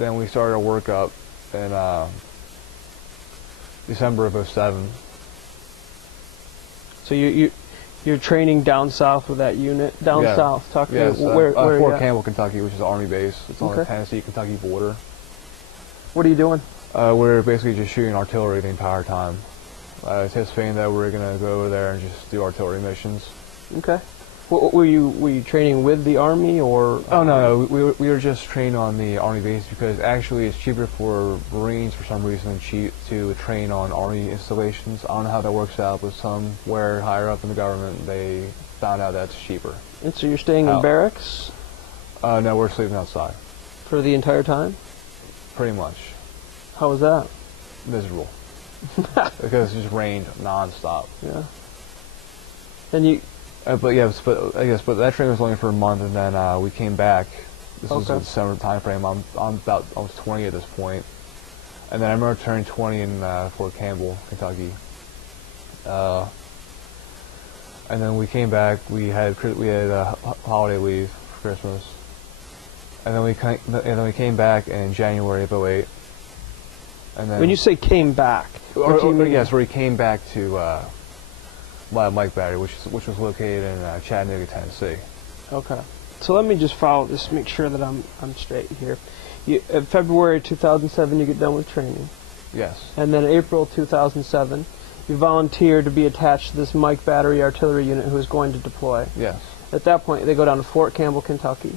then we started our workup in December of '07. So you're training down south with that unit? Down south? Talk yes, to me. Where Fort Campbell, Kentucky, which is the Army base. It's on the Tennessee-Kentucky border. What are you doing? We're basically just shooting artillery the entire time. Anticipating that we're going to go over there and just do artillery missions. Okay. Were you training with the Army, or? Oh, no. We were just trained on the Army base because actually it's cheaper for Marines for some reason to train on Army installations. I don't know how that works out, but somewhere higher up in the government they found out that's cheaper. And so you're staying in barracks? No, we're sleeping outside. For the entire time? Pretty much. How was that? Miserable. Because it just rained non-stop. Yeah. And you... but that training was only for a month, and then we came back. This was the December time frame. I was 20 at this point, and then I remember turning 20 in Fort Campbell, Kentucky. And then we came back. We had holiday leave for Christmas, and then we came back in January of '08. And then when you say came back, what do you mean? Yes, where we came back to Mike Battery, which was located in Chattanooga, Tennessee. Okay. So let me just follow this, make sure that I'm straight here. In February 2007, you get done with training. Yes. And then April 2007, you volunteer to be attached to this Mike Battery artillery unit who is going to deploy. Yes. At that point, they go down to Fort Campbell, Kentucky,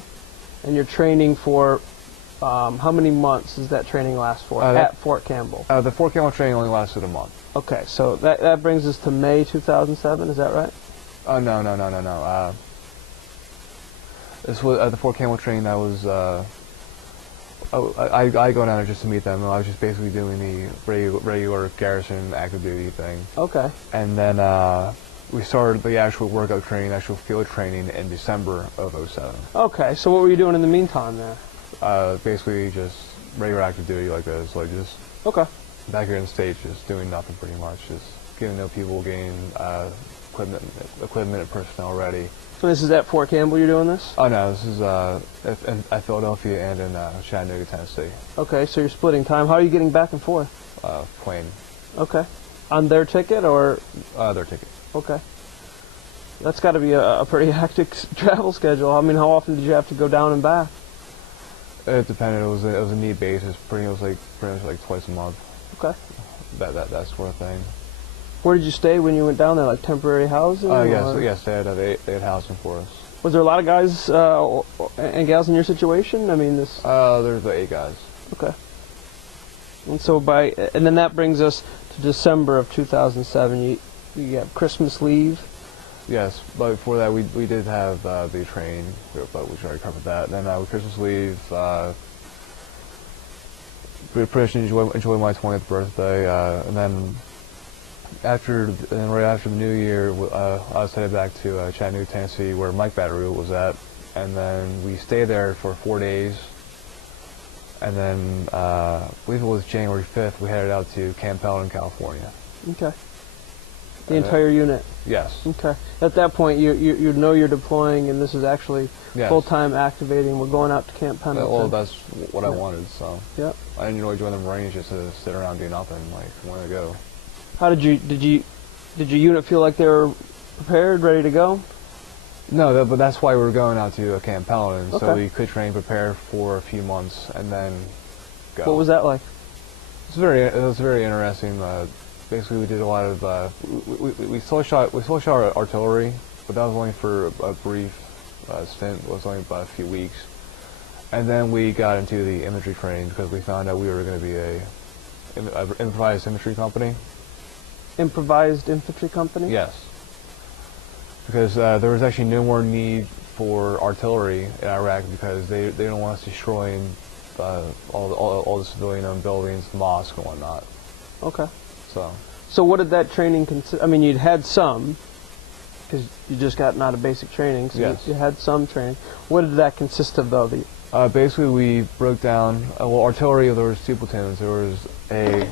and you're training for how many months does that training last for at Fort Campbell? The Fort Campbell training only lasted a month. Okay, so that brings us to May 2007, is that right? Oh, no. This was the Fort Campbell training. That was I go down there just to meet them. I was just basically doing the regular garrison active duty thing. Okay. And then we started the actual workout training, actual field training in December of '07. Okay, so what were you doing in the meantime there? Basically just regular active duty like this, like just back here in the States, just doing nothing pretty much, just getting to know people, getting equipment and personnel ready. So this is at Fort Campbell you're doing this? Oh no, this is at Philadelphia and in Chattanooga, Tennessee. Okay, so you're splitting time. How are you getting back and forth? Plane. Okay. On their ticket or? Their ticket. Okay. That's got to be a pretty hectic travel schedule. I mean, how often did you have to go down and back? It depended. It was a need basis. Pretty much like twice a month. Okay. That sort of thing. Where did you stay when you went down there? Like temporary housing? Yes. They had housing for us. Was there a lot of guys and gals in your situation? I mean, this. There's 8 guys. Okay. And so and then that brings us to December of 2007. You have Christmas leave. Yes, but before that we did have the training, but we already covered that. And then with Christmas leave, pretty much enjoy my 20th birthday, and then right after the New Year, I was headed back to Chattanooga, Tennessee, where Mike Battery was at, and then we stayed there for 4 days. And then I believe it was January 5th, we headed out to Camp Pendleton, California. Okay. The entire unit? Yes. Okay. At that point, you know you're deploying, and this is actually full-time activating. We're going out to Camp Pendleton. Well, that's what I wanted, so. Yep. I didn't really join the Marines just to sit around and do nothing. Like, I wanted to go. How did your unit feel like they were prepared, ready to go? No, but that's why we were going out to Camp Pendleton, so we could train, prepare for a few months, and then go. What was that like? It was very interesting. Basically, we did a lot of we still shot artillery, but that was only for a brief stint. It was only about a few weeks, and then we got into the infantry training because we found out we were going to be a improvised infantry company. Improvised infantry company? Yes, because there was actually no more need for artillery in Iraq because they don't want us destroying all the civilian-owned buildings, the mosque and whatnot. Okay. So what did that training consist? I mean, you'd had some, because you just got out of basic training, so you had some training. What did that consist of, though? Basically, we broke down, artillery, there was 2 platoons. There was a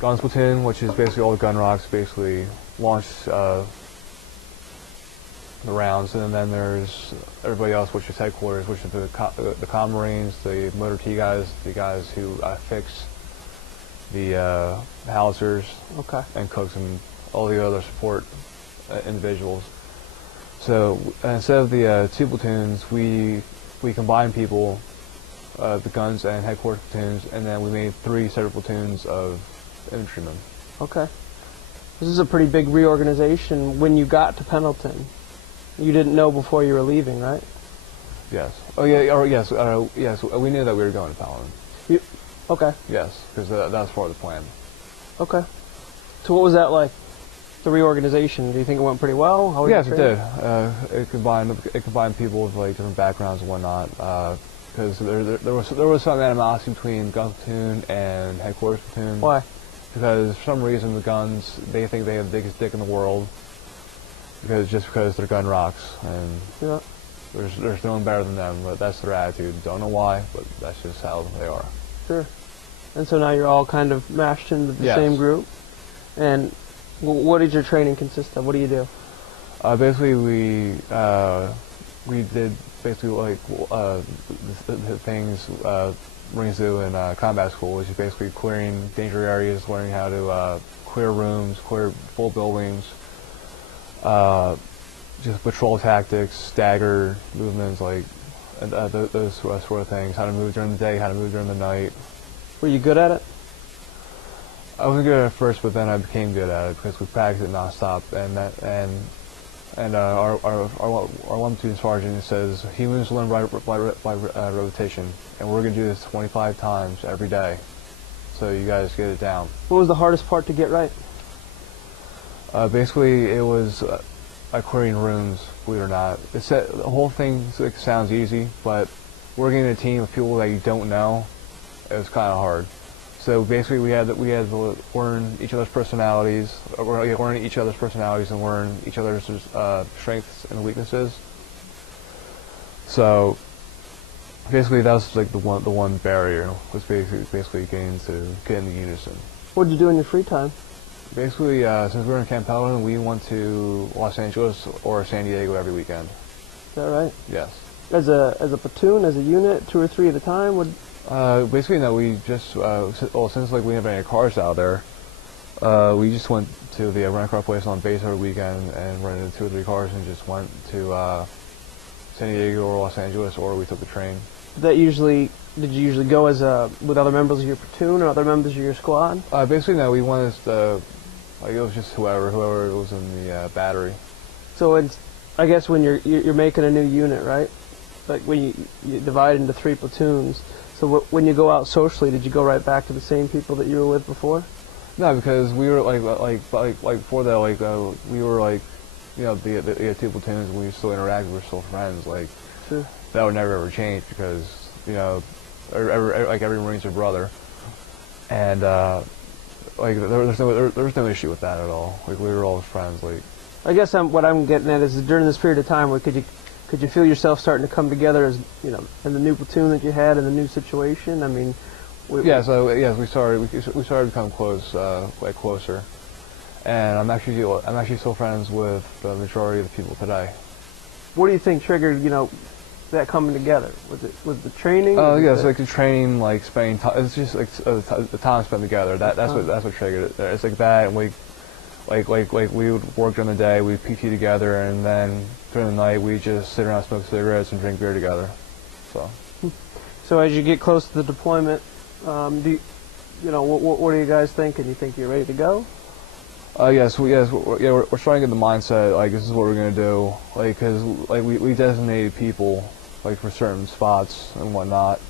guns platoon, which is basically all the gun rocks, basically launched the rounds, and then there's everybody else, which is headquarters, which is the comm marines, the motor T guys, the guys who fix the howitzers, Okay. and cooks and all the other support individuals. So instead of the 2 platoons, we combined people, the guns and headquarters platoons, and then we made 3 separate platoons of infantrymen. Okay. This is a pretty big reorganization. When you got to Pendleton, you didn't know before you were leaving, right? Yes. Oh yeah. Or yes. Yes. We knew that we were going to Pendleton. Okay. Yes, because that was part of the plan. Okay. So what was that like? The reorganization. Do you think it went pretty well? How was Yes, your it training? did. It combined people with like different backgrounds and whatnot. Because there was some animosity between gun platoon and headquarters platoon. Why? Because for some reason the guns, they think they have the biggest dick in the world. Because their gun rocks, and Yeah. there's no one better than them. But that's their attitude. Don't know why, but that's just how they are. Sure. And so now you're all kind of mashed into the Yes. same group. And what does your training consist of? What do you do? Basically, we did basically like the things Marines do in combat school, which is basically clearing danger areas, learning how to clear rooms, clear full buildings, just patrol tactics, stagger movements, like those sort of things. How to move during the day, how to move during the night. Were you good at it? I wasn't good at first, but then I became good at it because we practiced it nonstop, and our 1 platoon sergeant says humans learn by repetition, and we're going to do this 25 times every day, so you guys get it down. What was the hardest part to get right? Basically, it was clearing rooms, believe it or not. The whole thing sounds easy, but working in a team of people that you don't know, it was kind of hard. So basically, we had to learn each other's personalities, and learn each other's strengths and weaknesses. So basically, that was like the one barrier was basically getting the unison. What did you do in your free time? Basically, since we were in Camp Pendleton, we went to Los Angeles or San Diego every weekend. Is that right? Yes. As a platoon, as a unit, 2 or 3 at a time? Basically, no. We just since like we didn't have any cars out there, we just went to the rent-a-car place on base every weekend and rented 2 or 3 cars and just went to San Diego or Los Angeles, or we took the train. Did you usually go with other members of your platoon or other members of your squad? Basically, no. We went as it was just whoever was in the battery. So I guess when you're making a new unit, right? Like when you divide into 3 platoons. So when you go out socially, did you go right back to the same people that you were with before? No, because we were like before that, we were like, the 2 platoons, and we still interacted, we were still friends. Like, Sure. that would never ever change because every Marine's your brother, and there was no issue with that at all. Like, we were all friends. Like, I guess what I'm getting at is during this period of time, could you feel yourself starting to come together as in the new platoon that you had in the new situation? I mean, we started to become closer, and I'm actually still friends with the majority of the people today. What do you think triggered that coming together? Was the training? It's like the training, like spending time. It's just like the time spent together. That's what triggered it. It's like that, and we would work during the day, we'd PT together, and then during the night we just sit around, smoke cigarettes, and drink beer together. So as you get close to the deployment, what are you guys thinking? You think you're ready to go? We're starting to get the mindset like this is what we're gonna do, like because we designated people like for certain spots and whatnot.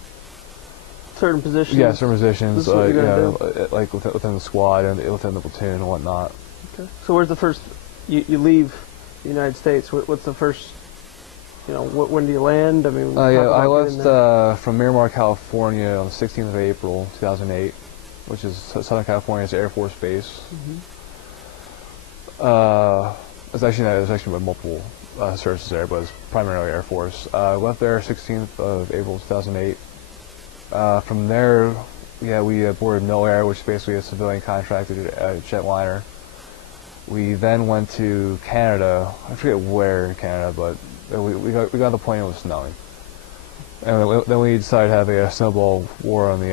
Certain positions. Yeah, certain positions. This is what you're gonna do? Like within the squad and within the platoon and whatnot. Okay. So where's the first? You leave the United States. What's the first? When do you land? I mean. I left from Miramar, California on the 16th of April, 2008, which is Southern California's Air Force Base. Mm-hmm. It's actually multiple services there, but it's primarily Air Force. Left there 16th of April 2008. From there, we boarded No Air, which is basically a civilian contracted jetliner. We then went to Canada. I forget where in Canada, but we got the plane. It was snowing, and then we decided to have a snowball war on the